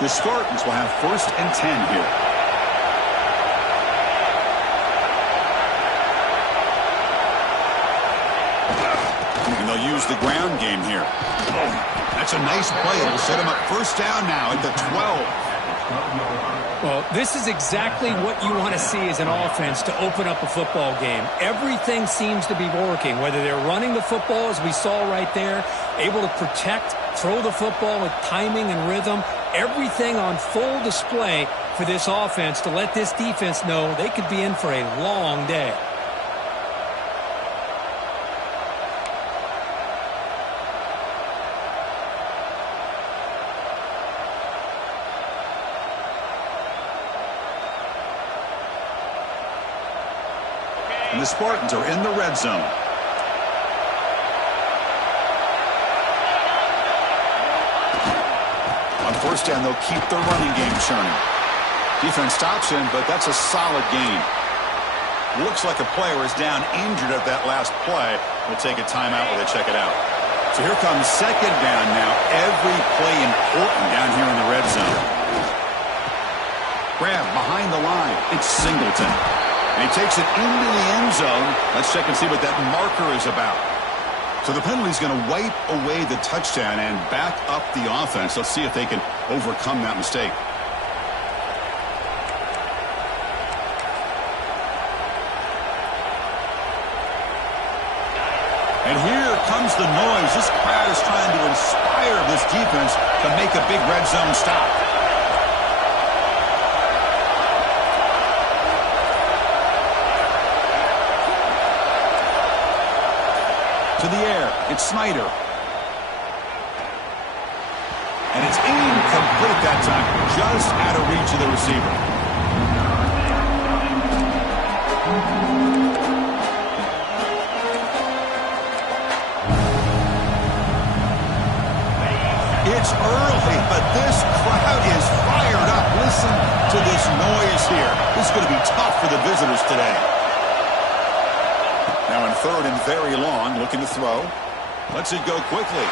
The Spartans will have 1st and 10 here. And they'll use the ground game here. That's a nice play. It'll set him up 1st down now at the 12. Well, this is exactly what you want to see as an offense to open up a football game. Everything seems to be working, whether they're running the football, as we saw right there, able to protect, throw the football with timing and rhythm, everything on full display for this offense to let this defense know they could be in for a long day. And the Spartans are in the red zone. On 1st down, they'll keep the running game churning. Defense stops him, but that's a solid gain. Looks like a player is down injured at that last play. We'll take a timeout while they check it out. So here comes 2nd down now. Every play important down here in the red zone. Grab behind the line. It's Singleton. And he takes it into the end zone. Let's check and see what that marker is about. So the penalty is going to wipe away the touchdown and back up the offense. Let's see if they can overcome that mistake. And here comes the noise. This crowd is trying to inspire this defense to make a big red zone stop. To the air, it's Snyder. And it's incomplete that time, just out of reach of the receiver. It's early, but this crowd is fired up. Listen to this noise here. This is going to be tough for the visitors today. Now in 3rd and very long, looking to throw. Lets it go quickly.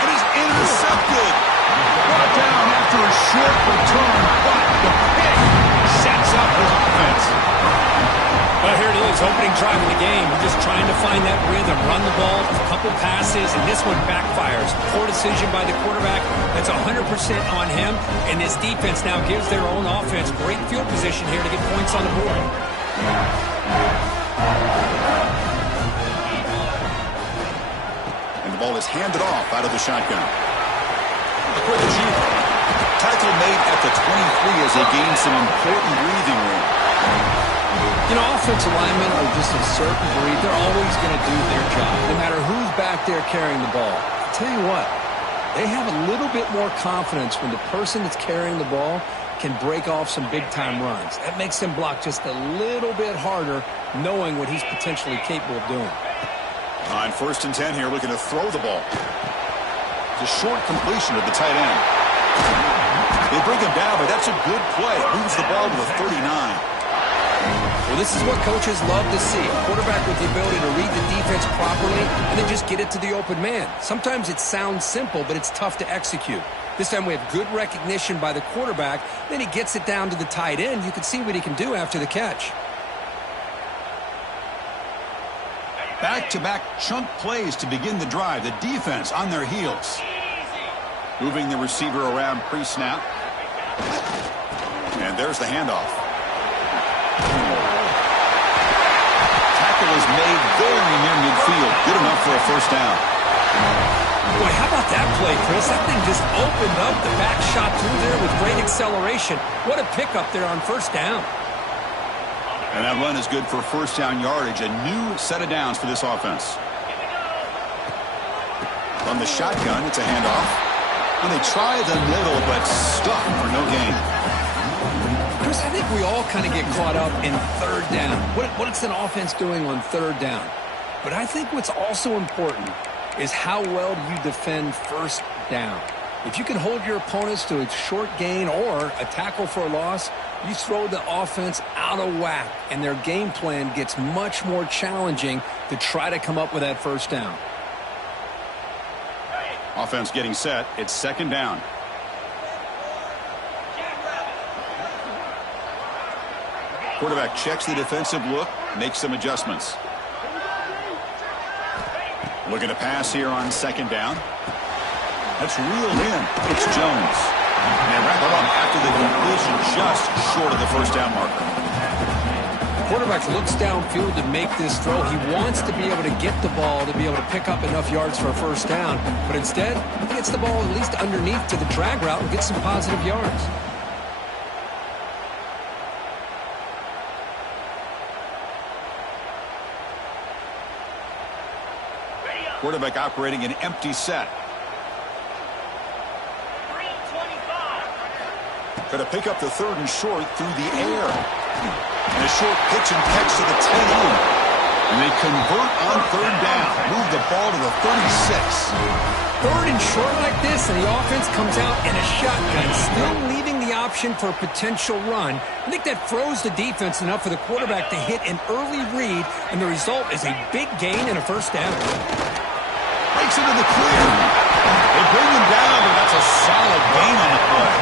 And he's intercepted. Brought down after a short return, but the pick sets up his offense. Well, here it is, opening drive of the game. We're just trying to find that rhythm, run the ball, a couple passes, and this one backfires. Poor decision by the quarterback. That's 100% on him, and this defense now gives their own offense great field position here to get points on the board. And the ball is handed off out of the shotgun. A quick achievement. Tackle made at the 23 as they gain some important breathing room. You know, offensive linemen are just a certain breed. They're always going to do their job, no matter who's back there carrying the ball. I'll tell you what, they have a little bit more confidence when the person that's carrying the ball can break off some big-time runs. That makes them block just a little bit harder, knowing what he's potentially capable of doing. On 1st and 10 here, looking to throw the ball. It's a short completion of the tight end. They bring him down, but that's a good play. Moves the ball to the 39. Well, this is what coaches love to see. A quarterback with the ability to read the defense properly and then just get it to the open man. Sometimes it sounds simple, but it's tough to execute. This time we have good recognition by the quarterback. Then he gets it down to the tight end. You can see what he can do after the catch. Back-to-back chunk plays to begin the drive. The defense on their heels. Moving the receiver around pre-snap. And there's the handoff. Tackle is made very near midfield. Good enough for a 1st down. Boy, how about that play, Chris? That thing just opened up the back shot through there with great acceleration. What a pickup there on 1st down. And that run is good for 1st down yardage. A new set of downs for this offense. From the shotgun, it's a handoff. And they try the middle, but stuck for no gain. Chris, I think we all kind of get caught up in 3rd down. What's an offense doing on 3rd down? But I think what's also important is how well you defend 1st down. If you can hold your opponents to a short gain or a tackle for a loss, you throw the offense out of whack, and their game plan gets much more challenging to try to come up with that 1st down. Offense getting set. It's 2nd down. Quarterback checks the defensive look, makes some adjustments. Looking to pass here on second down. That's reeled in. It's Jones. And they wrap it up after the completion just short of the first down marker. Quarterback looks downfield to make this throw. He wants to be able to get the ball to be able to pick up enough yards for a first down. But instead, he gets the ball at least underneath to the drag route and gets some positive yards. Quarterback operating an empty set. Going to pick up the third and short through the air. And a short pitch and catch to the tight end. And they convert on third down. Move the ball to the 36. Third and short like this, and the offense comes out in a shotgun, still leaving the option for a potential run. I think that froze the defense enough for the quarterback to hit an early read, and the result is a big gain and a first down. Breaks into the clear. They bring him down, but that's a solid gain on the play.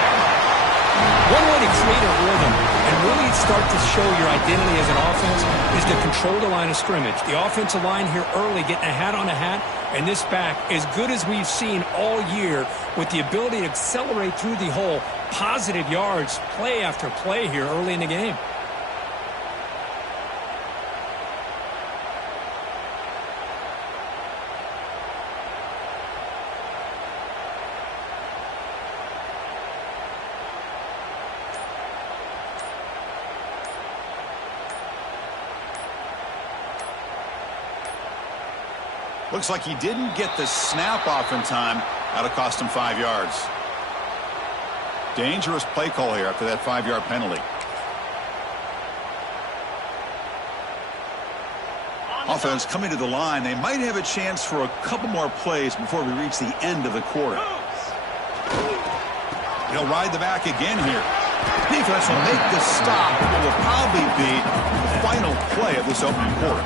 One way to create a rhythm and really start to show your identity as an offense is to control the line of scrimmage. The offensive line here early getting a hat on a hat, and this back, as good as we've seen all year, with the ability to accelerate through the hole, positive yards, play after play here early in the game. Looks like he didn't get the snap off in time. That'll cost him 5 yards. Dangerous play call here after that 5-yard penalty. Offense coming to the line. They might have a chance for a couple more plays before we reach the end of the quarter. He'll ride the back again here. Defense will make the stop. It will probably be the final play of this opening quarter.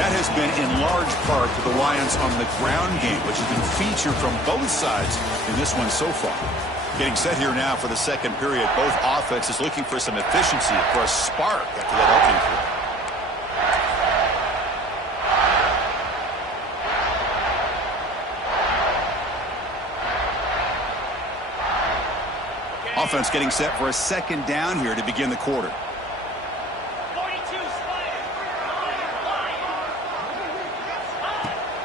That has been in large part to the Lions on the ground game, which has been featured from both sides in this one so far. Getting set here now for the second period. Both offenses looking for some efficiency, for a spark after that opening quarter. Offense getting set for a second down here to begin the quarter.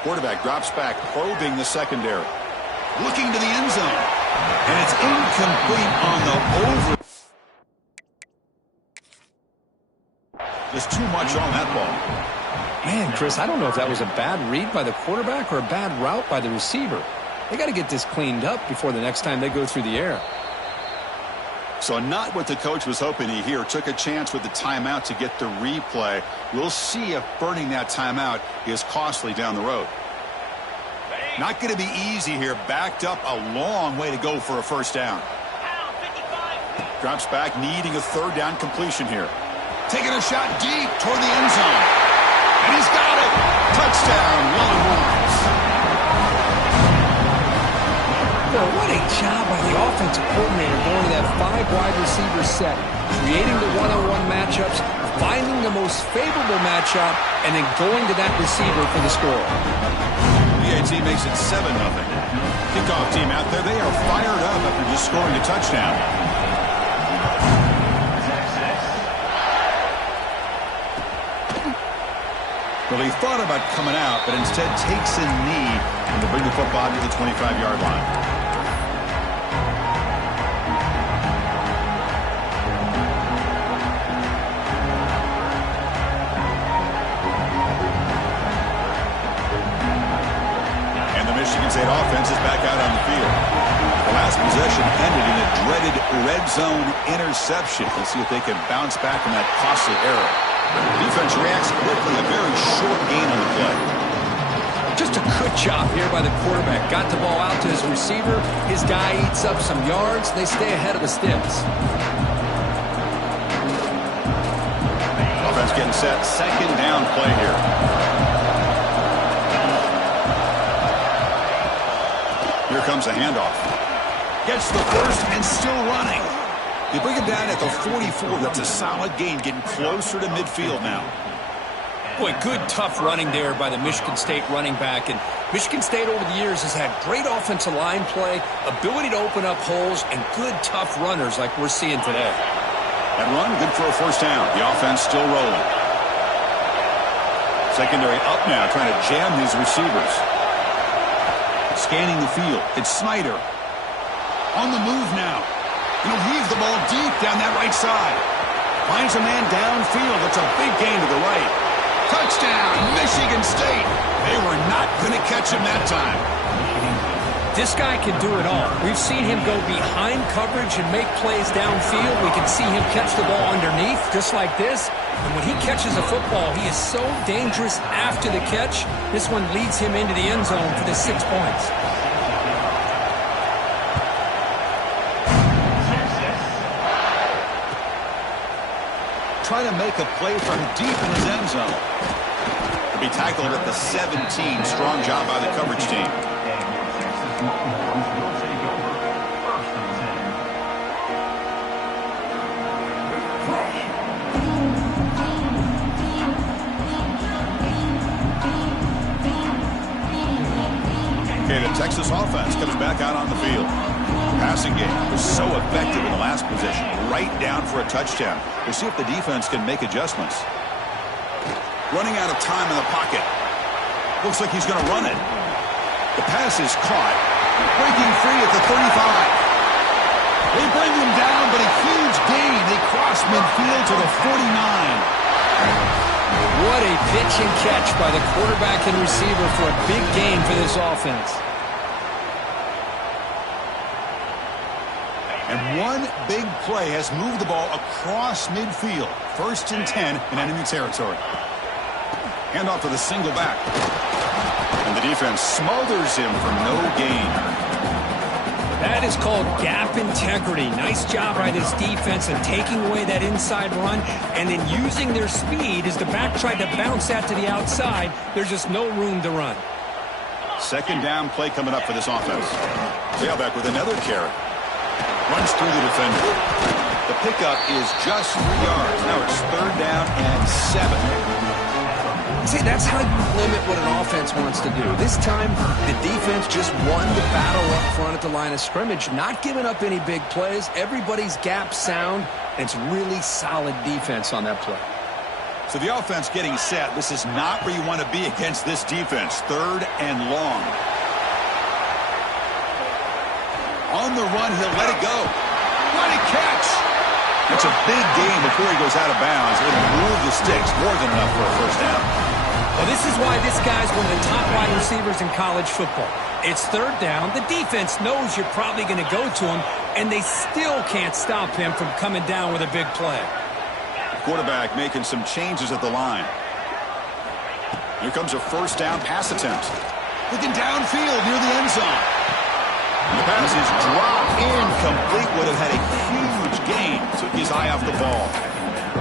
Quarterback drops back, probing the secondary. Looking to the end zone. And it's incomplete on the over. Just too much on that ball. Man, Chris, I don't know if that was a bad read by the quarterback or a bad route by the receiver. They got to get this cleaned up before the next time they go through the air. So not what the coach was hoping to hear. Took a chance with the timeout to get the replay. We'll see if burning that timeout is costly down the road. Not going to be easy here. Backed up a long way to go for a first down. Drops back, needing a third down completion here. Taking a shot deep toward the end zone. And he's got it. Touchdown, Long-Horns. Well, what a job by the offensive coordinator going to that 5 wide receiver set, creating the one-on-one matchups, finding the most favorable matchup, and then going to that receiver for the score. PAT makes it 7-0. Kickoff team out there. They are fired up after just scoring a touchdown. Well, he thought about coming out, but instead takes a knee and to bring the football to the 25-yard line. Michigan State offense is back out on the field. The last possession ended in a dreaded red zone interception. Let's see if they can bounce back from that costly error. Defense reacts quickly. A very short gain on the play. Just a good job here by the quarterback. Got the ball out to his receiver. His guy eats up some yards. They stay ahead of the sticks. Offense getting set. Second down play here. Here comes a handoff. Gets the first and still running. You bring him down at the 44. That's a solid gain, getting closer to midfield now. Boy, good, tough running there by the Michigan State running back. And Michigan State over the years has had great offensive line play, ability to open up holes, and good, tough runners like we're seeing today. That run, good for a first down. The offense still rolling. Secondary up now, trying to jam his receivers. Scanning the field. It's Snyder. On the move now. He'll heave the ball deep down that right side. Finds a man downfield. It's a big gain to the right. Touchdown, Michigan State. They were not going to catch him that time. This guy can do it all. We've seen him go behind coverage and make plays downfield. We can see him catch the ball underneath, just like this. And when he catches a football, he is so dangerous after the catch. This one leads him into the end zone for the 6 points. Trying to make a play from deep in his end zone. To be tackled at the 17. Strong job by the coverage team. Okay, the Texas offense comes back out on the field. Passing game was so effective in the last possession, right down for a touchdown. We'll see if the defense can make adjustments. Running out of time in the pocket. Looks like he's going to run it. The pass is caught. Breaking free at the 35. They bring him down, but a huge gain. They cross midfield to the 49. What a pitch and catch by the quarterback and receiver for a big gain for this offense. And one big play has moved the ball across midfield. 1st and 10 in enemy territory. Handoff to the single back. And the defense smothers him for no gain. That is called gap integrity. Nice job by this defense in taking away that inside run and then using their speed as the back tried to bounce that to the outside. There's just no room to run. Second down play coming up for this offense. Tailback with another carry. Runs through the defender. The pickup is just 3 yards. Now it's 3rd down and 7. See, that's how you limit what an offense wants to do. This time, the defense just won the battle up front at the line of scrimmage, not giving up any big plays. Everybody's gap sound, and it's really solid defense on that play. So the offense getting set. This is not where you want to be against this defense. 3rd and long. On the run, he'll let it go. What a catch! That's a big gain before he goes out of bounds. It'll move the sticks. More than enough for a first down. Well, this is why this guy's one of the top wide receivers in college football. It's 3rd down. The defense knows you're probably going to go to him, and they still can't stop him from coming down with a big play. Quarterback making some changes at the line. Here comes a first down pass attempt. Looking downfield near the end zone. And the pass is dropped incomplete. Would have had a huge gain. Took his eye off the ball.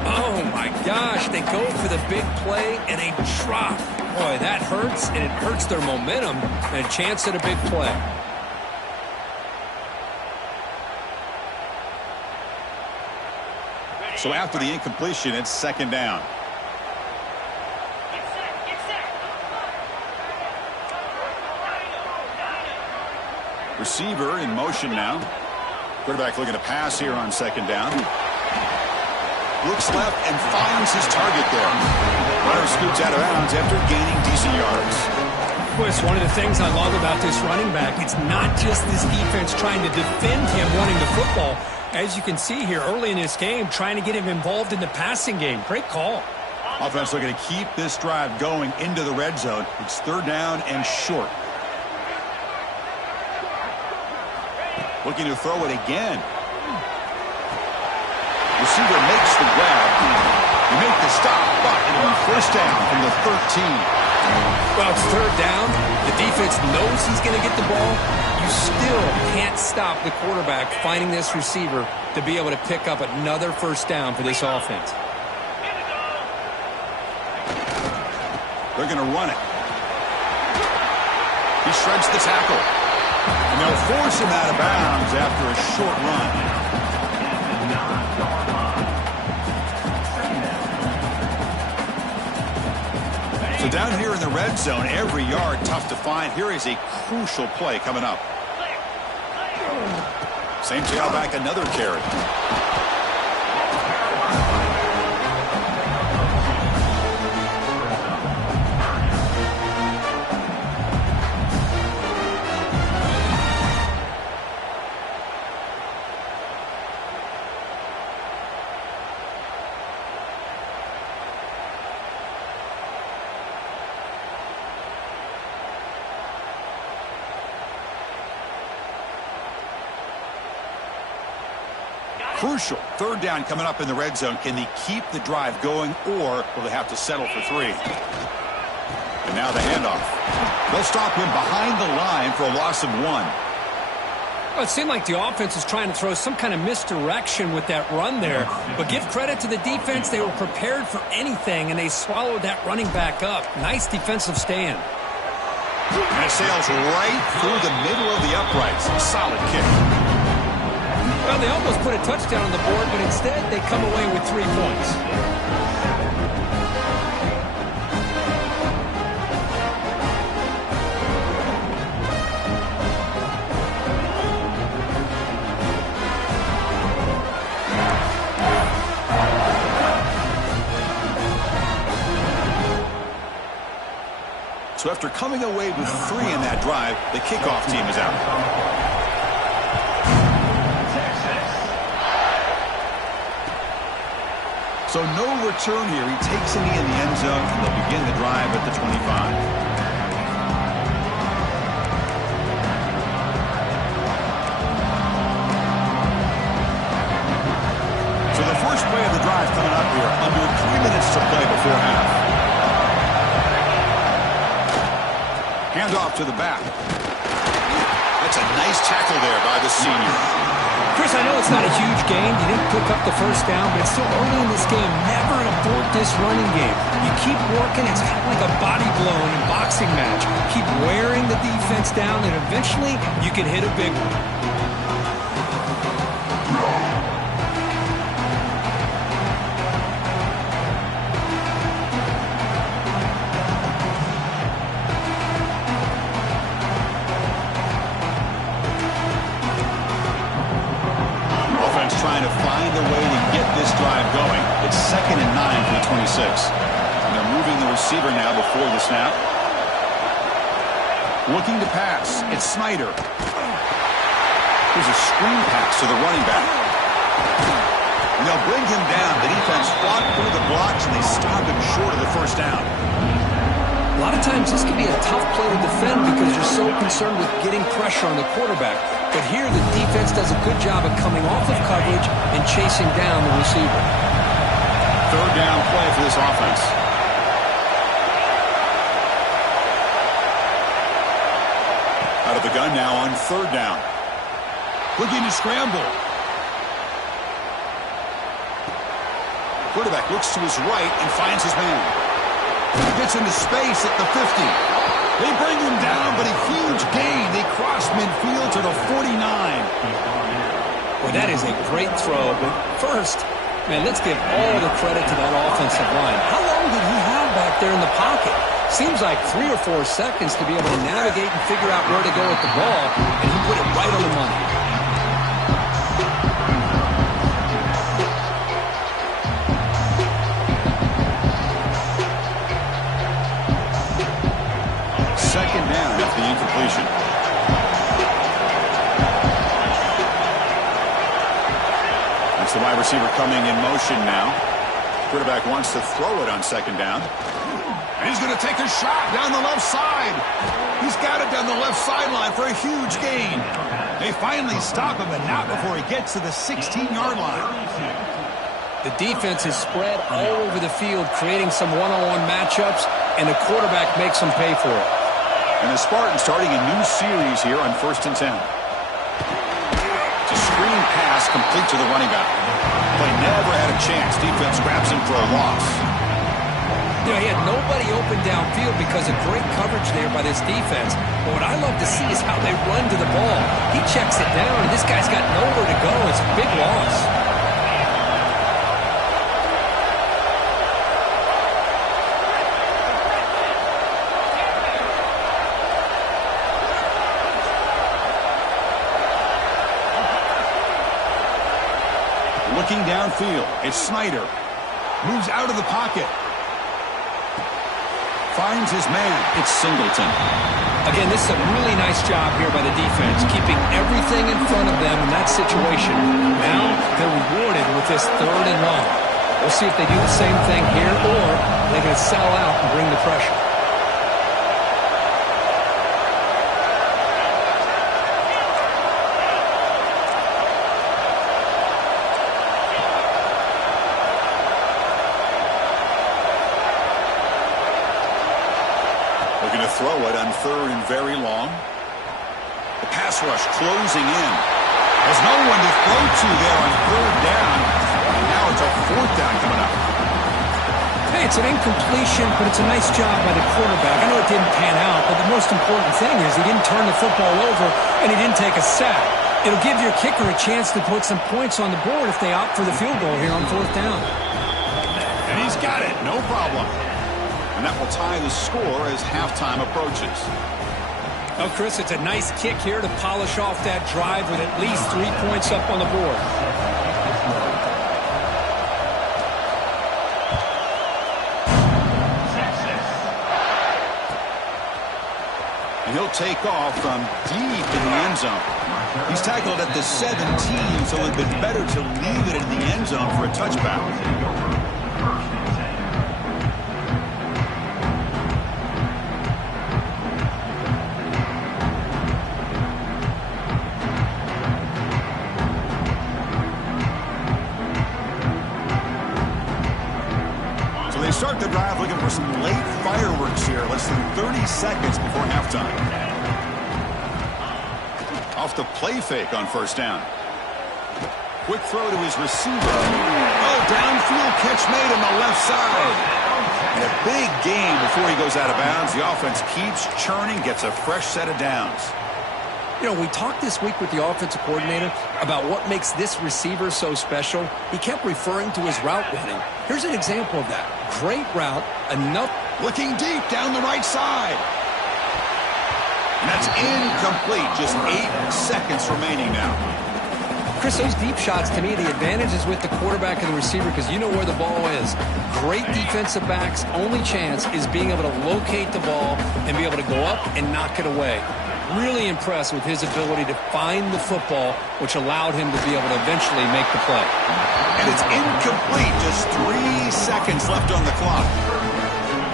Oh, my gosh. They go for the big play, and they drop. Boy, that hurts, and it hurts their momentum and a chance at a big play. So after the incompletion, it's 2nd down. Receiver in motion now. Quarterback looking to pass here on 2nd down. Looks left and finds his target there. Runner scoots out of bounds after gaining decent yards. Boy, it's one of the things I love about this running back. It's not just this defense trying to defend him running the football. As you can see here early in this game, trying to get him involved in the passing game. Great call. Offense looking to keep this drive going into the red zone. It's 3rd down and short. Looking to throw it again. Receiver makes the grab. You make the stop, but it'll be first down from the 13. Well, it's 3rd down. The defense knows he's going to get the ball. You still can't stop the quarterback finding this receiver to be able to pick up another first down for this offense. They're going to run it. He shreds the tackle. And they'll force him out of bounds after a short run. So down here in the red zone, every yard tough to find. Here is a crucial play coming up. Same tailback, another carry. Crucial. Third down coming up in the red zone. Can they keep the drive going, or will they have to settle for 3? And now the handoff. They'll stop him behind the line for a loss of 1. Well, it seemed like the offense was trying to throw some kind of misdirection with that run there. But give credit to the defense. They were prepared for anything, and they swallowed that running back up. Nice defensive stand. And it sails right through the middle of the uprights. Solid kick. Well, they almost put a touchdown on the board, but instead they come away with 3 points. So after coming away with 3 in that drive, the kickoff team is out. So no return here. He takes a knee in the end zone, and they'll begin the drive at the 25. So the first play of the drive coming up here. Under 3 minutes to play before half. Handoff to the back. That's a nice tackle there by the senior. Chris, I know it's not a huge gain. You didn't pick up the first down, but it's still early in this game. Never abort this running game. You keep working. It's kind of like a body blow in a boxing match. Keep wearing the defense down, and eventually you can hit a big one. Trying to find a way to get this drive going. It's 2nd and 9 for the 26. And they're moving the receiver now before the snap. Looking to pass. It's Snyder. Here's a screen pass to the running back. And they'll bring him down. The defense fought through the blocks, and they stop him short of the first down. A lot of times this can be a tough play to defend because you're so concerned with getting pressure on the quarterback. But here the defense does a good job of coming off of coverage and chasing down the receiver. Third down play for this offense. Out of the gun now on 3rd down. Looking to scramble. Quarterback looks to his right and finds his man. He gets into space at the 50. They bring him down, but a huge gain. They cross midfield to the 49. Well, that is a great throw. But first, man, let's give all the credit to that offensive line. How long did he have back there in the pocket? Seems like 3 or 4 seconds to be able to navigate and figure out where to go with the ball, and he put it right on the money. Second down after the incompletion. That's the wide receiver coming in motion now. Quarterback wants to throw it on 2nd down. And he's going to take a shot down the left side. He's got it down the left sideline for a huge gain. They finally stop him, but not before he gets to the 16-yard line. The defense is spread all over the field, creating some one-on-one matchups, and the quarterback makes them pay for it. And the Spartans starting a new series here on 1st and 10. It's a screen pass complete to the running back. Play never had a chance. Defense grabs him for a loss. You know, he had nobody open downfield because of great coverage there by this defense. But what I love to see is how they run to the ball. He checks it down, and this guy's got nowhere to go. It's a big loss. Looking downfield, it's Snyder. Moves out of the pocket. Finds his man. It's Singleton. Again, this is a really nice job here by the defense, keeping everything in front of them in that situation. Now they're rewarded with this 3rd and long. We'll see if they do the same thing here, or they're going to sell out and bring the pressure. Looking to throw it on 3rd and very long. The pass rush closing in. There's no one to throw to there on 3rd down. And now it's a 4th down coming up. Hey, it's an incompletion, but it's a nice job by the quarterback. I know it didn't pan out, but the most important thing is he didn't turn the football over and he didn't take a sack. It'll give your kicker a chance to put some points on the board if they opt for the field goal here on 4th down. And he's got it. No problem. And that will tie the score as halftime approaches. Oh, Chris, it's a nice kick here to polish off that drive with at least 3 points up on the board. And he'll take off from deep in the end zone. He's tackled at the 17, so it would have been better to leave it in the end zone for a touchback. Start the drive looking for some late fireworks here. Less than 30 seconds before halftime. Off the play fake on 1st down. Quick throw to his receiver. Oh, downfield catch made on the left side. And a big gain before he goes out of bounds. The offense keeps churning, gets a fresh set of downs. You know, we talked this week with the offensive coordinator about what makes this receiver so special. He kept referring to his route running. Here's an example of that. Great route, enough. Looking deep down the right side. And that's incomplete. Just 8 seconds remaining now. Chris, those deep shots, to me, the advantage is with the quarterback and the receiver because you know where the ball is. Great defensive backs' only chance is being able to locate the ball and be able to go up and knock it away. Really impressed with his ability to find the football, which allowed him to be able to eventually make the play. And it's incomplete. Just 3 seconds left on the clock.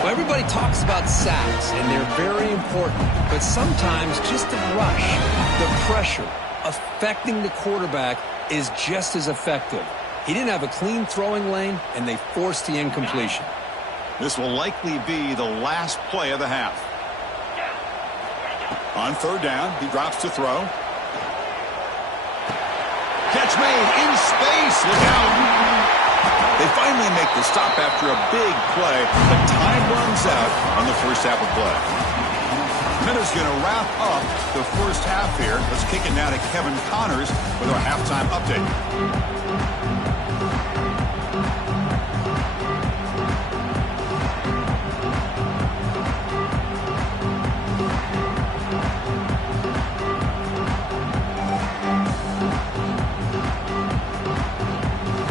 Well, everybody talks about sacks, and they're very important. But sometimes just the rush, the pressure, affecting the quarterback is just as effective. He didn't have a clean throwing lane, and they forced the incompletion. This will likely be the last play of the half. On 3rd down, he drops to throw. Catch made in space. Look out. They finally make the stop after a big play, but time runs out on the first half of play. Minutes going to wrap up the first half here. Let's kick it now to Kevin Connors with our halftime update.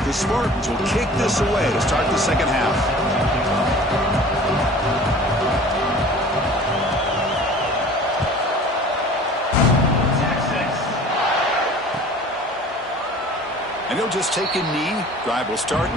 The Spartans will kick this away to start the second half. And he'll just take a knee. Drive will start.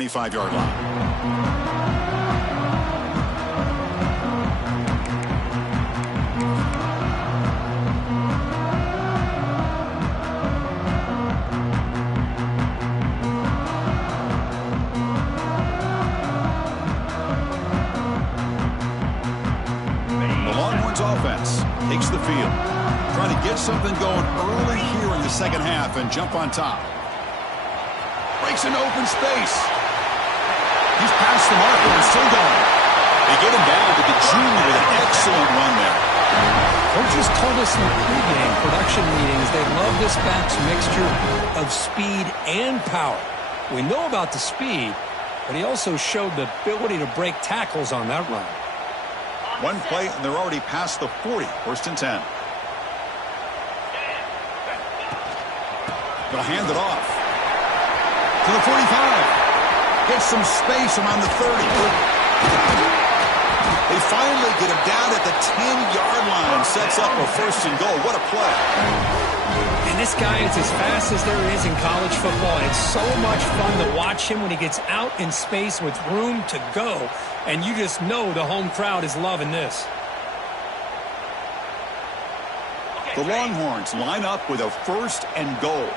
75-yard line. Offense takes the field, trying to get something going early here in the second half and jump on top. Breaks an open space. He's past the marker and still going. They get him down to the junior with an excellent run there. Coaches told us in the pregame production meetings they love this back's mixture of speed and power. We know about the speed, but he also showed the ability to break tackles on that run. One play, and they're already past the 40. First and 10. They'll hand it off to the 45. Gets some space around the 30. They finally get him down at the 10-yard line. Sets up a first and goal. What a play. And this guy is as fast as there is in college football. And it's so much fun to watch him when he gets out in space with room to go. And you just know the home crowd is loving this. The Longhorns line up with a first and goal.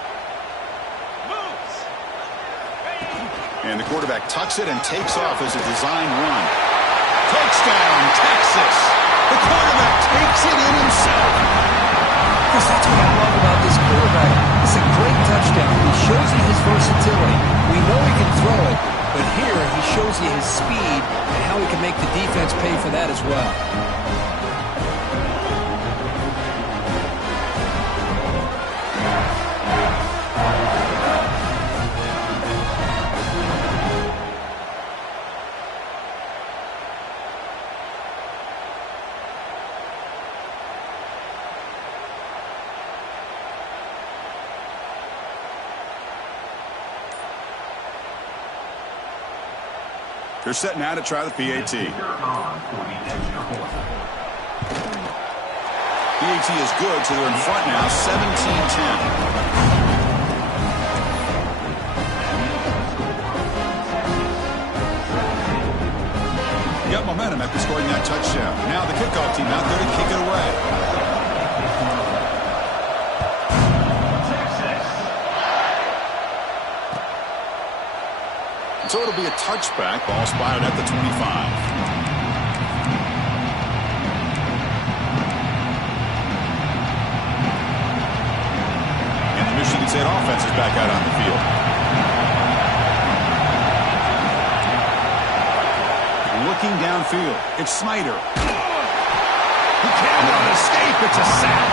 And the quarterback tucks it and takes off as a design run. Touchdown, Texas. The quarterback takes it in himself. Chris, that's what I love about this quarterback. It's a great touchdown. He shows you his versatility. We know he can throw it, but here he shows you his speed and how he can make the defense pay for that as well. They're set now to try the PAT. PAT is good, so they're in front now, 17-10. Got momentum after scoring that touchdown. Now the kickoff team out there to kick it away. So it'll be a touchback. Ball spotted at the 25. And the Michigan State offense is back out on the field. Looking downfield, it's Snyder. He cannot escape. It's a sack.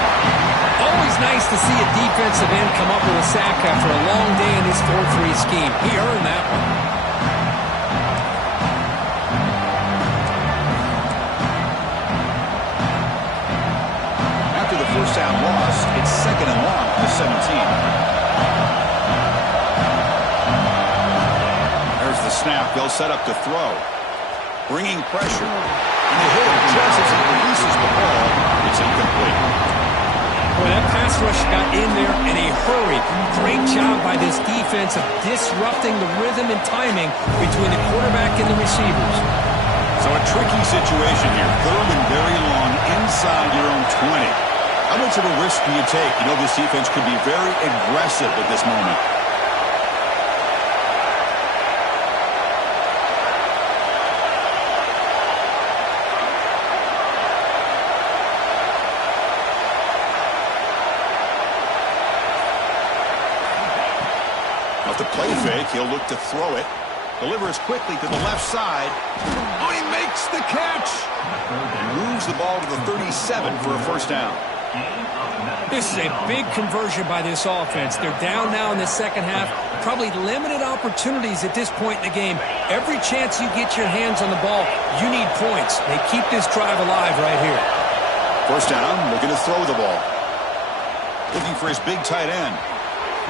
Always nice to see a defensive end come up with a sack after a long day in his 4-3 scheme. He earned that one. First down loss. It's second and long to 17. There's the snap. They'll set up to throw. Bringing pressure. And they hit him just as he releases the ball. It's incomplete. Boy, that pass rush got in there in a hurry. Great job by this defense of disrupting the rhythm and timing between the quarterback and the receivers. So a tricky situation here. Third and very long inside your own 20. How much of a risk do you take? You know this defense could be very aggressive at this moment. Off the play fake, he'll look to throw it. Delivers quickly to the left side. Oh, he makes the catch! And moves the ball to the 37 for a first down. This is a big conversion by this offense. They're down now in the second half. Probably limited opportunities at this point in the game. Every chance you get your hands on the ball, you need points. They keep this drive alive right here. First down, looking to throw the ball. Looking for his big tight end.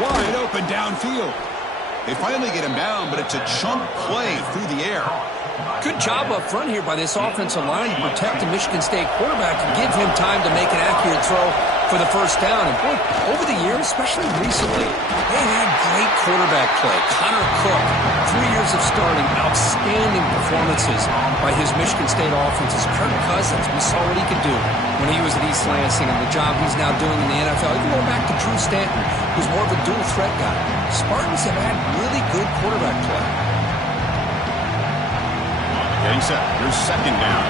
Wide open downfield. They finally get him down, but it's a chunk play through the air. Good job up front here by this offensive line to protect the Michigan State quarterback and give him time to make an accurate throw for the first down. And boy, over the years, especially recently, they had great quarterback play. Connor Cook, 3 years of starting, outstanding performances by his Michigan State offenses. Kirk Cousins, we saw what he could do when he was at East Lansing and the job he's now doing in the NFL. Even going back to Drew Stanton, who's more of a dual threat guy. Spartans have had really good quarterback play. Getting set. Here's second down.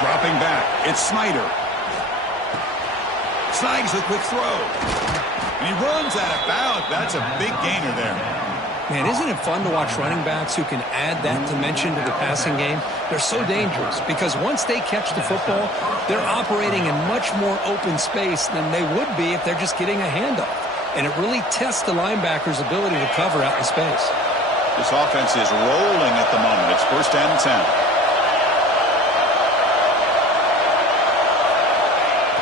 Dropping back. It's Snyder. Snags the quick throw. And he runs out of bounds. That's a big gainer there. Man, isn't it fun to watch running backs who can add that dimension to the passing game? They're so dangerous because once they catch the football, they're operating in much more open space than they would be if they're just getting a handoff. And it really tests the linebacker's ability to cover out in space. This offense is rolling at the moment. It's first down and 10.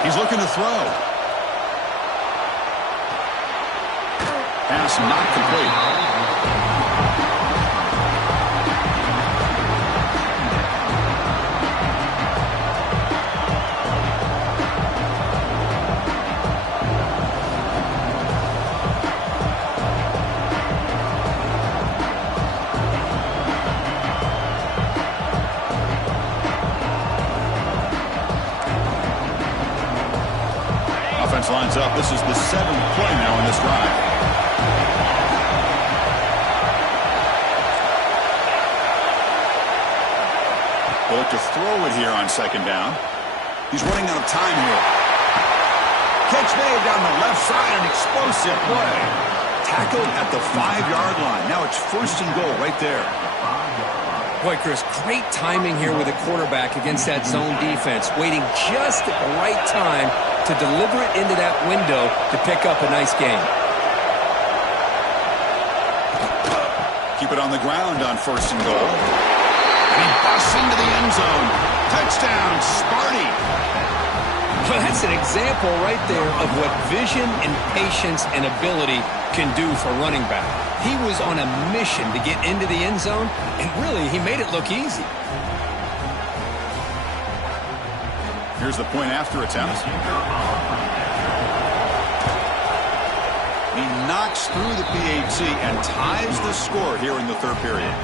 He's looking to throw. Pass not complete. Lines up. This is the 7th play now in this drive. They look to throw it here on second down. He's running out of time here. Catch made down the left side, an explosive play. Tackled at the 5-yard line. Now it's first and goal right there. Boy, Chris, great timing here with the quarterback against that zone defense, waiting just at the right time to deliver it into that window to pick up a nice gain. Keep it on the ground on first and goal. And he busts into the end zone. Touchdown, Sparty. Well, that's an example right there of what vision and patience and ability can do for running back. He was on a mission to get into the end zone, and really, he made it look easy. Here's the point after attempt. He knocks through the PAT and ties the score here in the third period.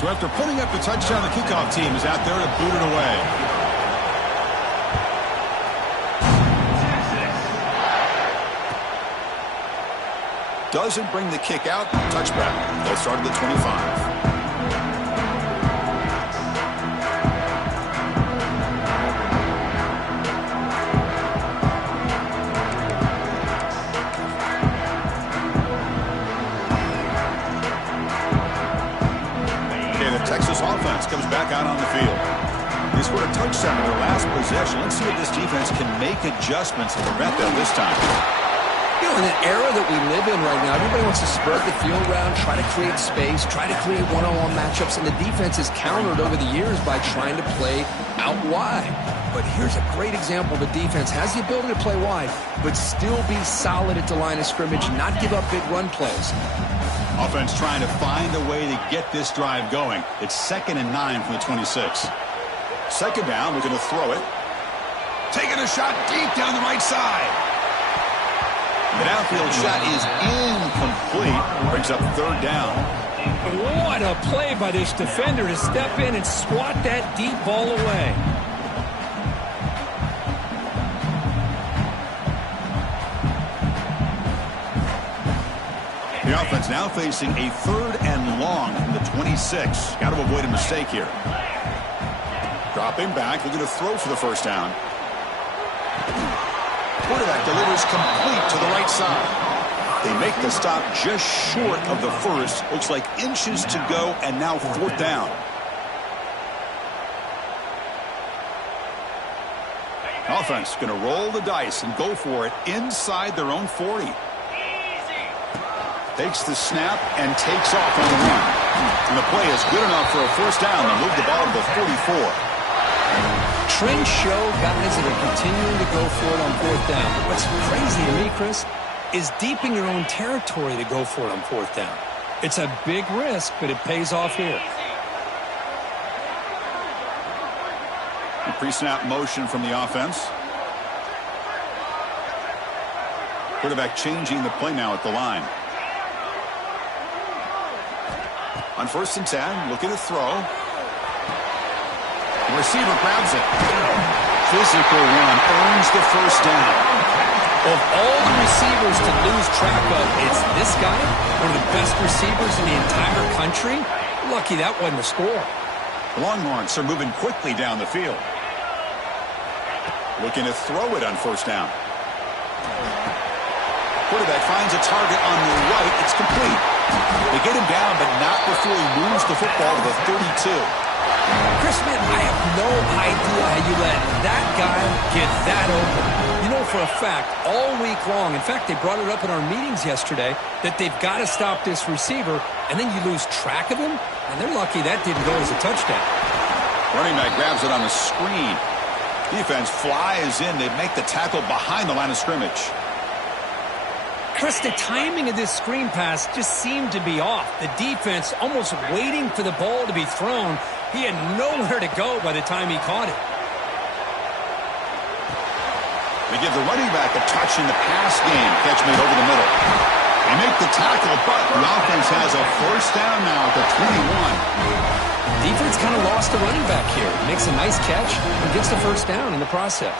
So after putting up the touchdown, the kickoff team is out there to boot it away. Doesn't bring the kick out. Touchback. They'll start at the 25. Texas offense comes back out on the field. They scored a touchdown in their last possession. Let's see if this defense can make adjustments to prevent that this time. You know, in the era that we live in right now, everybody wants to spread the field around, try to create space, try to create one-on-one matchups, and the defense is countered over the years by trying to play out wide. But here's a great example. The defense has the ability to play wide, but still be solid at the line of scrimmage, not give up big run plays. Offense trying to find a way to get this drive going. It's 2nd and 9 from the 26. Second down, we're going to throw it. Taking a shot deep down the right side. The downfield shot is incomplete. Brings up third down. What a play by this defender to step in and swat that deep ball away. The offense now facing a 3rd and long from the 26. Got to avoid a mistake here. Dropping back, looking to throw for the first down. Quarterback delivers complete to the right side. They make the stop just short of the first. Looks like inches to go, and now 4th down. Offense going to roll the dice and go for it inside their own 40. Takes the snap and takes off on the run. And the play is good enough for a first down to move the ball to the 44. Trends show guys that are continuing to go for it on fourth down. But what's crazy to me, Chris, is deep in your own territory to go for it on fourth down. It's a big risk, but it pays off here. Pre-snap motion from the offense. Quarterback changing the play now at the line. On 1st and 10, looking to throw. The receiver grabs it. Physical run earns the first down. Of all the receivers to lose track of, it's this guy, one of the best receivers in the entire country. Lucky that wasn't a score. The Longhorns are moving quickly down the field. Looking to throw it on first down. Quarterback finds a target on the right. It's complete. They get him down, but not before he moves the football to the 32. Chris, man, I have no idea how you let that guy get that open. You know for a fact, all week long, in fact, they brought it up in our meetings yesterday, that they've got to stop this receiver, and then you lose track of him, and they're lucky that didn't go as a touchdown. Running back grabs it on the screen. Defense flies in. They make the tackle behind the line of scrimmage. Chris, the timing of this screen pass just seemed to be off. The defense almost waiting for the ball to be thrown. He had nowhere to go by the time he caught it. They give the running back a touch in the pass game. Catch made over the middle. They make the tackle, but the offense has a first down now at the 21. Defense kind of lost the running back here. Makes a nice catch and gets the first down in the process.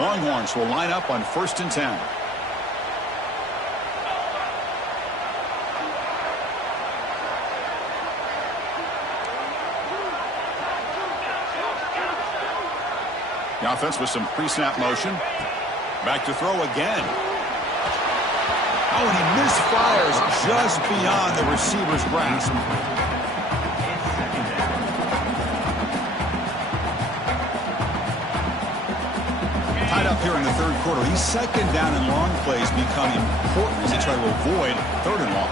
Longhorns will line up on 1st and 10. The offense with some pre-snap motion. Back to throw again. Oh, and he misfires just beyond the receiver's grasp. Tied up here in the third quarter. These second down and long plays become important as they try to avoid third and long.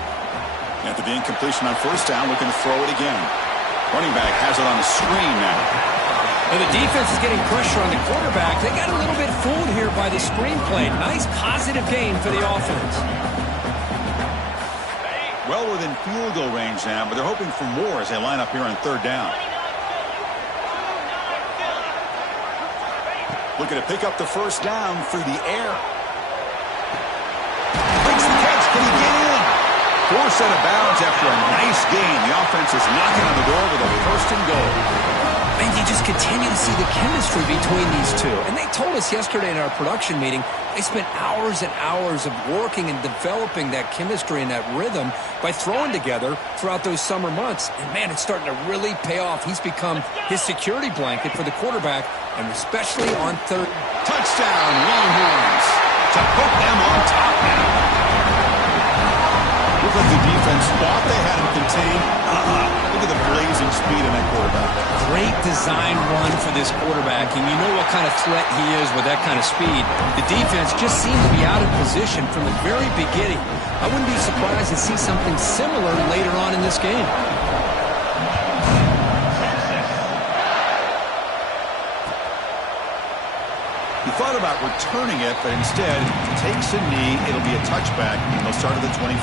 After the incompletion on first down, looking to throw it again. Running back has it on the screen now. Well, the defense is getting pressure on the quarterback. They got a little bit fooled here by the screenplay. Nice positive gain for the offense. Well within field goal range now, but they're hoping for more as they line up here on third down. Looking to pick up the first down through the air. Makes the catch. Can he get in? Forced out of bounds after a nice gain. The offense is knocking on the door with a first and goal. And you just continue to see the chemistry between these two. And they told us yesterday in our production meeting, they spent hours and hours of working and developing that chemistry and that rhythm by throwing together throughout those summer months. And, man, it's starting to really pay off. He's become his security blanket for the quarterback, and especially on third. Touchdown, Longhorns, to put them on top now. Looked like the defense thought they had him contained. Look at the blazing speed in that quarterback. Great design run for this quarterback, and you know what kind of threat he is with that kind of speed. The defense just seemed to be out of position from the very beginning. I wouldn't be surprised to see something similar later on in this game. He thought about returning it, but instead takes a knee. It'll be a touchback, and they'll start at the 25.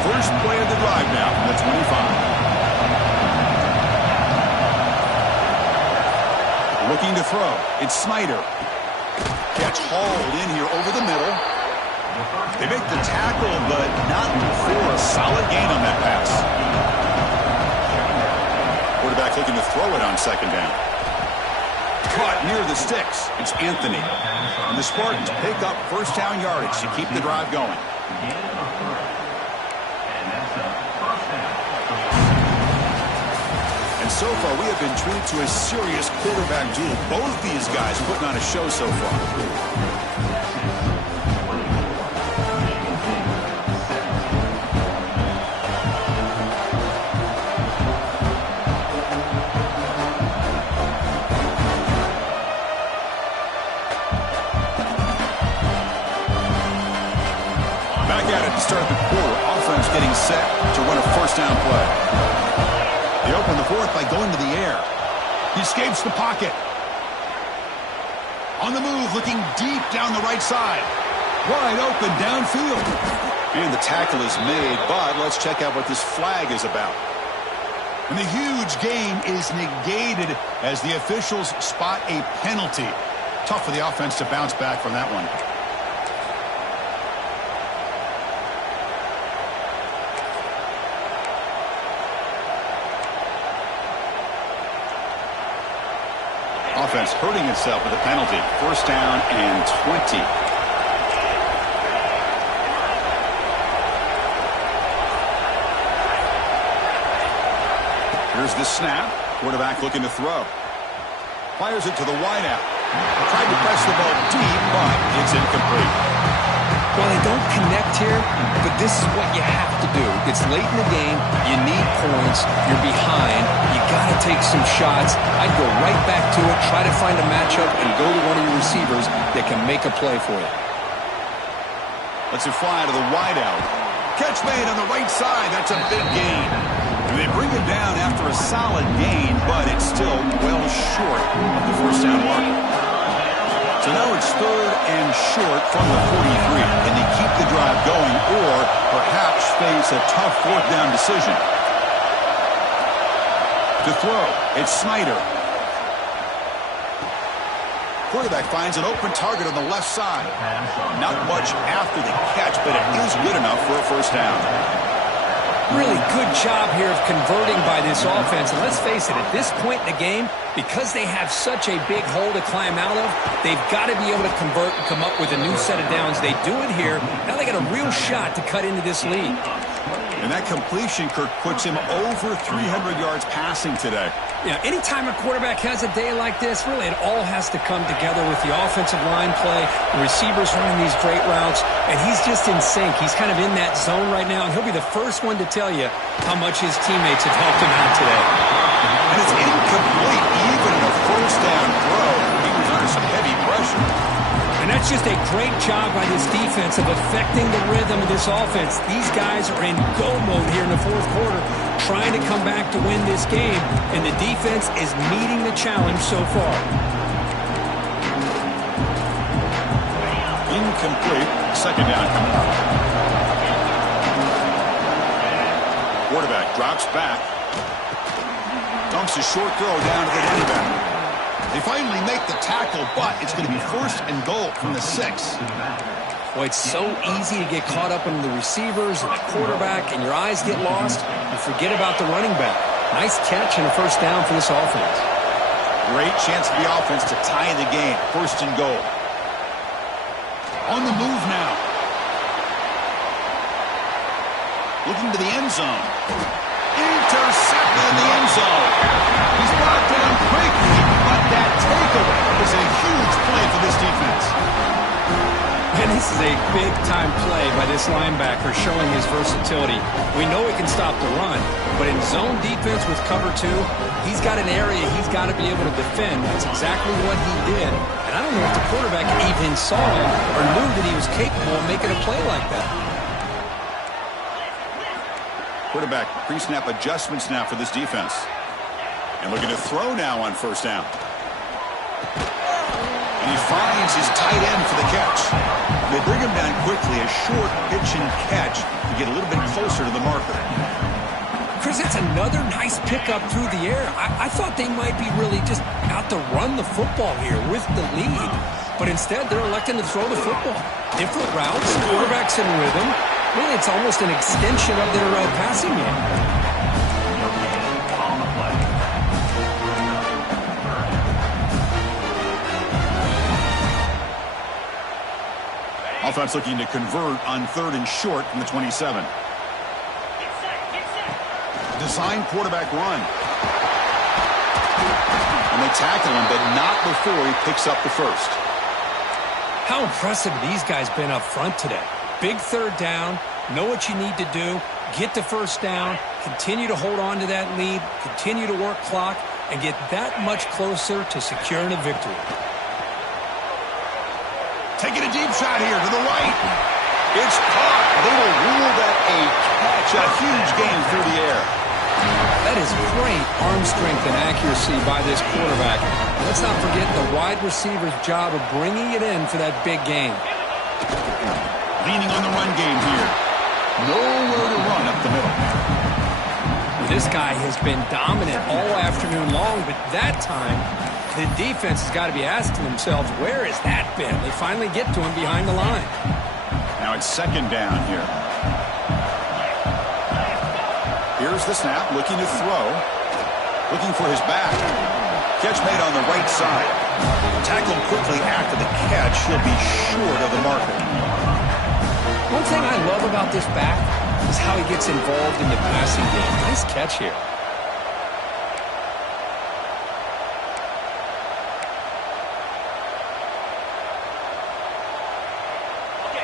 First play of the drive now from the 25. Looking to throw. It's Snyder. Catch hauled in here over the middle. They make the tackle, but not before a solid gain on that pass. Quarterback looking to throw it on second down. Caught near the sticks. It's Anthony. And the Spartans pick up first down yardage to keep the drive going. And so far, we have been treated to a serious quarterback duel. Both these guys putting on a show so far. at it to start the quarter. Offense getting set to run a first down play. They open the fourth by going to the air. He escapes the pocket. On the move, looking deep down the right side. Wide open downfield. And the tackle is made, but let's check out what this flag is about. And the huge gain is negated as the officials spot a penalty. Tough for the offense to bounce back from that one. Offense hurting itself with a penalty. First down and 20. Here's the snap. Quarterback looking to throw. Fires it to the wideout. Tried to press the ball deep, but it's incomplete. Well, they don't connect here, but this is what you have to do. It's late in the game. You need points. You're behind. You got to take some shots. I'd go right back to it, try to find a matchup, and go to one of your receivers that can make a play for you. Lets it fly to the wideout. Catch made on the right side. That's a big gain. And they bring it down after a solid gain, but it's still well short of the first down marker. So now it's third and short from the 43. Can they keep the drive going or perhaps face a tough fourth down decision? To throw, it's Snyder. Quarterback finds an open target on the left side. Not much after the catch, but it is good enough for a first down. Really good job here of converting by this offense. And let's face it, at this point in the game, because they have such a big hole to climb out of, they've got to be able to convert and come up with a new set of downs. They do it here. Now they got a real shot to cut into this lead. And that completion, Kirk, puts him over 300 yards passing today. Yeah, anytime a quarterback has a day like this, really it all has to come together with the offensive line play, the receivers running these great routes, and he's just in sync. He's kind of in that zone right now, and he'll be the first one to tell you how much his teammates have helped him out today. And it's incomplete, even in a first down throw. He was under some heavy pressure. And that's just a great job by this defense of affecting the rhythm of this offense. These guys are in go mode here in the fourth quarter, trying to come back to win this game, and the defense is meeting the challenge so far. Incomplete. Second down coming up. Quarterback drops back. Dumps a short throw down to the running back. They finally make the tackle, but it's going to be first and goal from the 6. Boy, it's so easy to get caught up in the receivers and the quarterback, and your eyes get lost. You forget about the running back. Nice catch and a first down for this offense. Great chance for the offense to tie the game. First and goal. On the move now. Looking to the end zone. Intercepted in the end zone. He's brought down quickly, but that takeaway is a huge play for this defense. And this is a big-time play by this linebacker showing his versatility. We know he can stop the run, but in zone defense with cover 2, he's got an area he's got to be able to defend. That's exactly what he did. And I don't know if the quarterback even saw him or knew that he was capable of making a play like that. Quarterback pre-snap adjustments now for this defense. And looking to throw now on first down. And he finds his tight end for the catch. They bring him down quickly, a short pitch and catch to get a little bit closer to the marker. Chris, that's another nice pickup through the air. I thought they might be really just out to run the football here with the lead. But instead, they're electing to throw the football. Different routes, quarterbacks in rhythm. Really, it's almost an extension of their passing game. Offense looking to convert on third and short from the 27. Design quarterback run. And they tackle him, but not before he picks up the first. How impressive these guys been up front today. Big third down, know what you need to do, get the first down, continue to hold on to that lead, continue to work clock, and get that much closer to securing a victory. Taking a deep shot here to the right. It's caught. They will rule that a catch. A huge gain through the air. That is great arm strength and accuracy by this quarterback. Let's not forget the wide receiver's job of bringing it in for that big game. Leaning on the run game here. Nowhere to run up the middle. This guy has been dominant all afternoon long, but that time, the defense has got to be asking themselves, where has that been? They finally get to him behind the line. Now it's second down here. Here's the snap, looking to throw. Looking for his back. Catch made on the right side. Tackled quickly after the catch. He'll be short of the marker. One thing I love about this back is how he gets involved in the passing game. Nice catch here.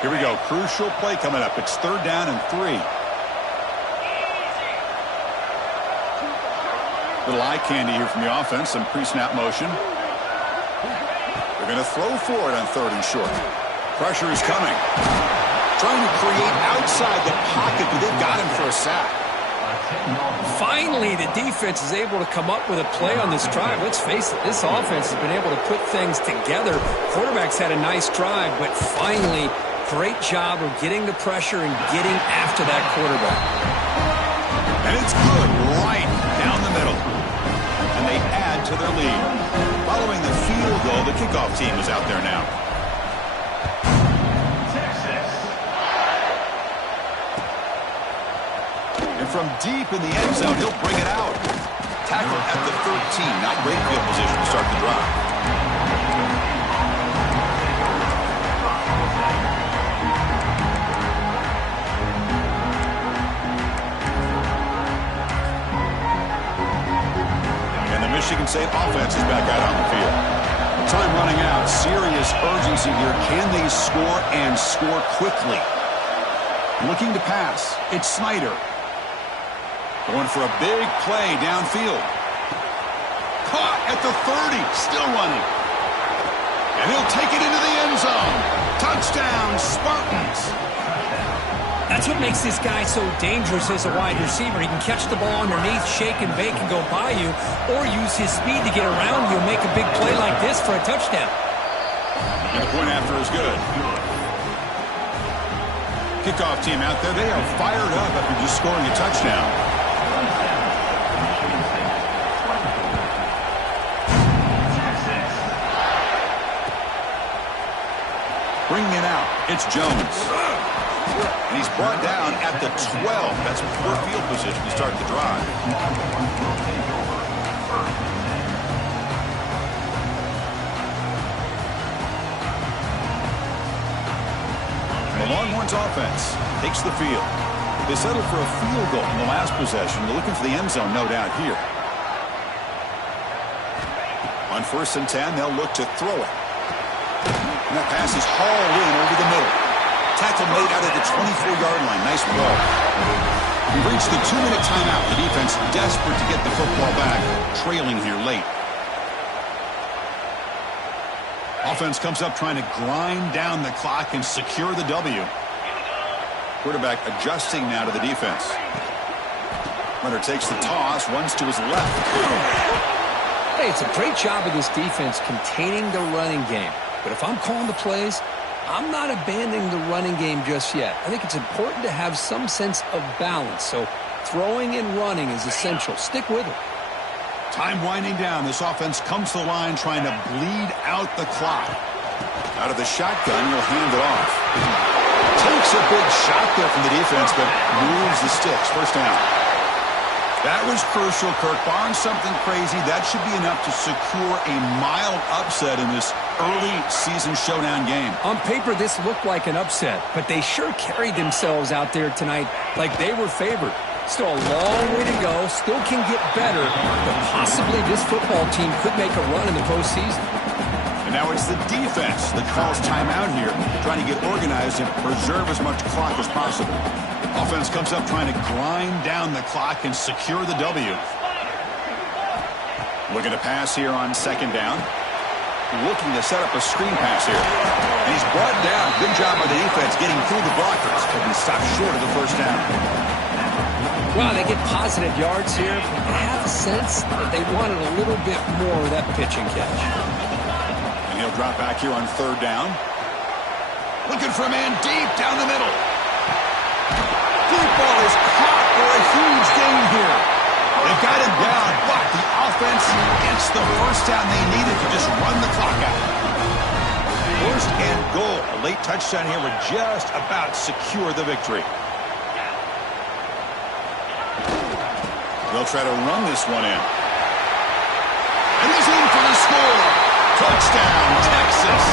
Here we go. Crucial play coming up. It's third down and 3. Little eye candy here from the offense. Some pre-snap motion. They're going to throw for it on third and short. Pressure is coming. Trying to create outside the pocket, but they've got him for a sack. Finally, the defense is able to come up with a play on this drive. Let's face it, this offense has been able to put things together. Quarterback's had a nice drive, but finally, great job of getting the pressure and getting after that quarterback. And it's good right down the middle. And they add to their lead. Following the field goal, the kickoff team is out there now. And from deep in the end zone, he'll bring it out. Tackle at the 13. Not great field position to start the drive. And the Michigan State offense is back out on the field. Time running out. Serious urgency here. Can they score and score quickly? Looking to pass. It's Snyder. Going for a big play downfield. Caught at the 30. Still running. And he'll take it into the end zone. Touchdown, Spartans. That's what makes this guy so dangerous as a wide receiver. He can catch the ball underneath, shake and bake, and go by you, or use his speed to get around you and make a big play like this for a touchdown. And the point after is good. Kickoff team out there. They are fired up after just scoring a touchdown. Bringing it out, it's Jones. And he's brought down at the 12. That's poor field position to start the drive. The Longhorns offense takes the field. They settled for a field goal in the last possession. They're looking for the end zone, no doubt, here. On 1st and 10, they'll look to throw it. And that pass is hauled in over the middle. Tackle made out of the 24-yard line. Nice ball. We've reached the 2-minute timeout. The defense desperate to get the football back, trailing here late. Offense comes up trying to grind down the clock and secure the W. Quarterback adjusting now to the defense. Runner takes the toss, runs to his left. Hey, it's a great job of this defense containing the running game. But if I'm calling the plays, I'm not abandoning the running game just yet. I think it's important to have some sense of balance. So throwing and running is essential. Stick with it. Time winding down. This offense comes to the line trying to bleed out the clock. Out of the shotgun, he'll hand it off. Takes a big shot there from the defense, but moves the sticks. First down. That was crucial, Kirk. Barring something crazy, that should be enough to secure a mild upset in this early season showdown game. On paper, this looked like an upset, but they sure carried themselves out there tonight like they were favored. Still a long way to go, still can get better, but possibly this football team could make a run in the postseason. And now it's the defense that calls timeout here, trying to get organized and preserve as much clock as possible. Offense comes up trying to grind down the clock and secure the W. Looking to pass here on second down. looking to set up a screen pass here. And he's brought down. Good job by the defense getting through the blockers. But he stopped short of the first down. Well, they get positive yards here. I have a sense that they wanted a little bit more of that pitch and catch. And he'll drop back here on third down. Looking for a man deep down the middle. Deep ball is caught for a huge gain here. They've got him down, but the offense gets the first down they needed to just run the clock out. First and goal. A late touchdown here would just about secure the victory. They'll try to run this one in. And he's in for the score. Touchdown, Texas.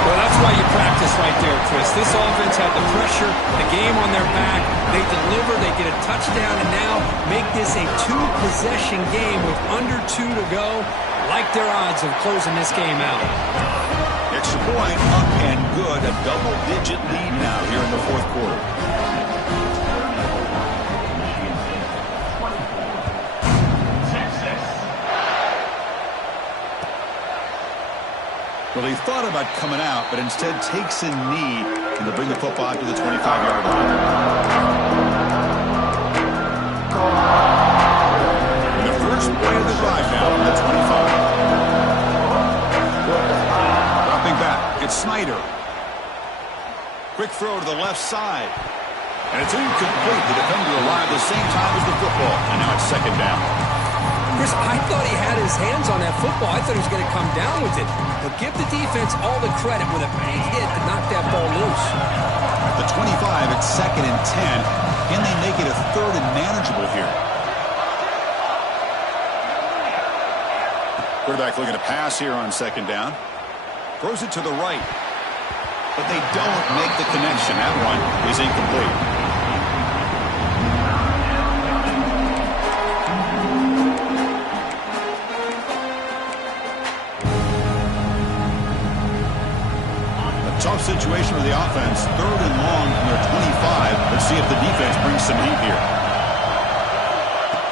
Well, that's why you practice right there, Chris. This offense had the pressure, the game on their back. They deliver, they get a touchdown, and now make this a two-possession game with under 2 to go. Like their odds of closing this game out. Extra point, up and good. A double-digit lead now here in the fourth quarter. Well, he thought about coming out, but instead takes a knee and to bring the football to the 25-yard line. And the first play of the drive now from the 25. Dropping back, it's Snyder. Quick throw to the left side. And it's incomplete. The defender arrived at the same time as the football. And now it's second down. Chris, I thought he had his hands on that football. I thought he was going to come down with it. But give the defense all the credit with a big hit to knock that ball loose. At the 25, it's second and 10. Can they make it a third and manageable here? Quarterback looking to pass here on second down. Throws it to the right. But they don't make the connection. That one is incomplete. Tough situation for the offense. Third and long from their 25. Let's see if the defense brings some heat here.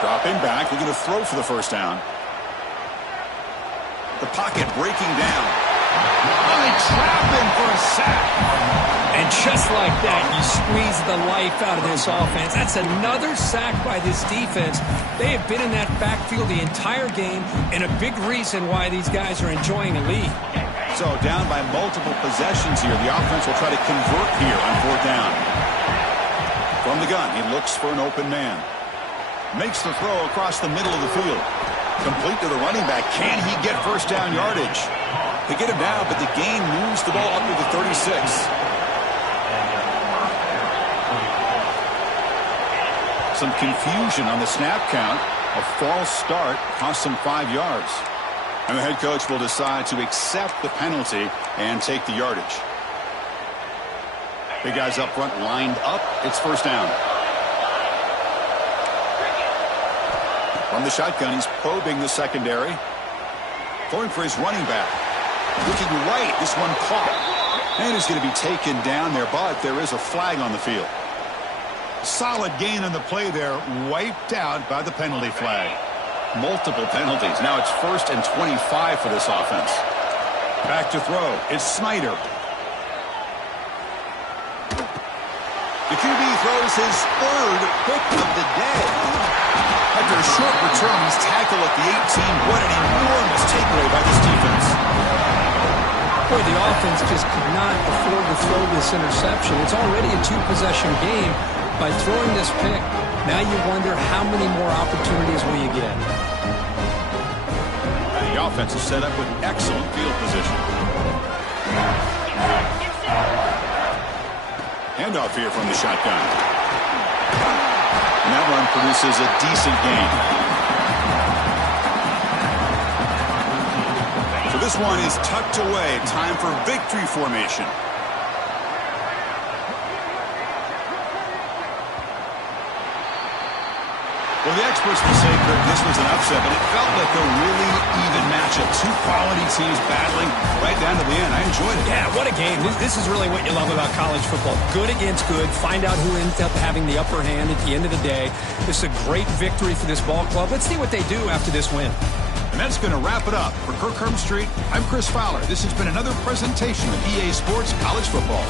Dropping back. Looking to throw for the first down. The pocket breaking down. Oh, they trap him for a sack. And just like that, you squeeze the life out of this offense. That's another sack by this defense. They have been in that backfield the entire game, and a big reason why these guys are enjoying a lead. So down by multiple possessions here. The offense will try to convert here on fourth down. From the gun, he looks for an open man. Makes the throw across the middle of the field. Complete to the running back. Can he get first down yardage? They get him down, but the gain moves the ball up to the 36. Some confusion on the snap count. A false start cost them 5 yards. And the head coach will decide to accept the penalty and take the yardage. Big guys up front lined up. It's first down. From the shotgun, he's probing the secondary. Going for his running back. Looking right. This one caught. And he's going to be taken down there, but there is a flag on the field. Solid gain on the play there. Wiped out by the penalty flag. Multiple penalties. Now it's first and 25 for this offense. Back to throw. It's Snyder. The QB throws his third pick of the day. After a short return, he's tackled at the 18. What an enormous takeaway by this defense. Boy, the offense just could not afford to throw this interception. It's already a two-possession game. By throwing this pick, now you wonder how many more opportunities will you get. The offense is set up with excellent field position. Handoff here from the shotgun. And that run produces a decent gain. So this one is tucked away. Time for victory formation. Well, the experts will say, Kirk, this was an upset, but it felt like a really even matchup. Two quality teams battling right down to the end. I enjoyed it. Yeah, what a game. This is really what you love about college football. Good against good. Find out who ends up having the upper hand at the end of the day. This is a great victory for this ball club. Let's see what they do after this win. And that's going to wrap it up. For Kirk Herbstreit, I'm Chris Fowler. This has been another presentation of EA Sports College Football.